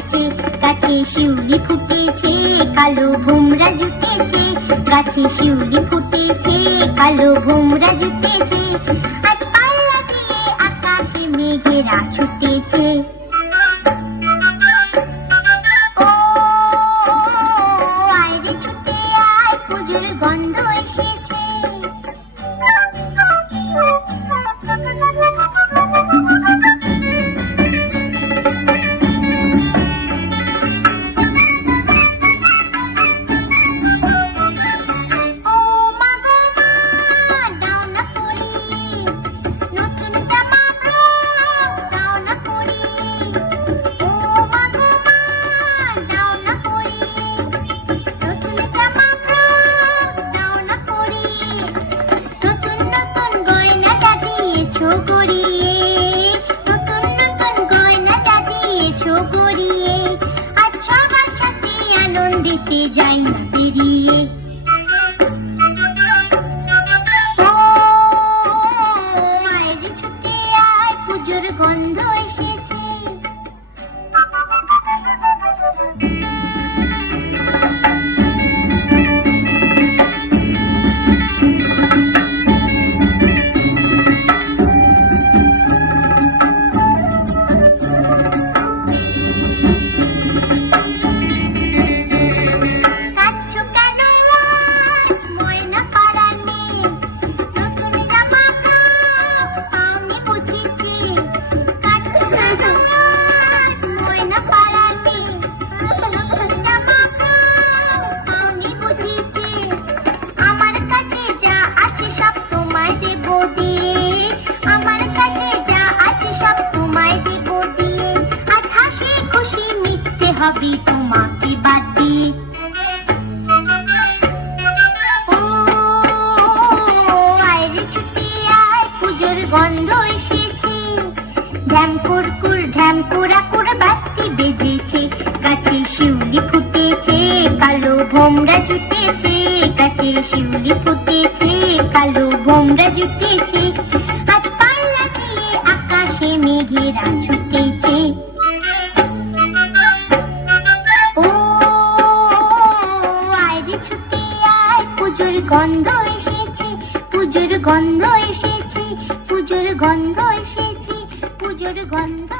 জুটেছে, গাছে শিউলি ফুটেছে, কালো ভোমরা জুটেছে, গাছে শিউলি ফুটেছে, কালো ভোমরা জুটেছে, আজ পাল্লা দিয়ে আকাশে মেঘেরা ছুটেছে। ও আয় রে ছুটে আয়, পুজোর গন্ধ এসেছে। যাই না বেরিয়ে। ও আয় রে ছুটে আয়, পুজোর গন্ধ এসেছে। হবি তোমাকে বাদ দিয়ে। ও আয় রে ছুটে আয়, পুজোর গন্ধ এসেছে। ঢ্যাম কুরকুর ঢ্যাম কুড়াকুর বাতি বেজেছে, গাছে শিউলি ফুটেছে, কালো ভোমরা জুটেছে, গাছে শিউলি ফুটেছে, কালো ভোমরা জুটেছে, আজ পাল্লা দিয়ে আকাশে মেঘেরা ছুটেছে। পুজোর গন্ধ এসেছে, পুজোর গন্ধ এসেছে, পুজোর গন্ধ এসেছে, পুজোর গন্ধ।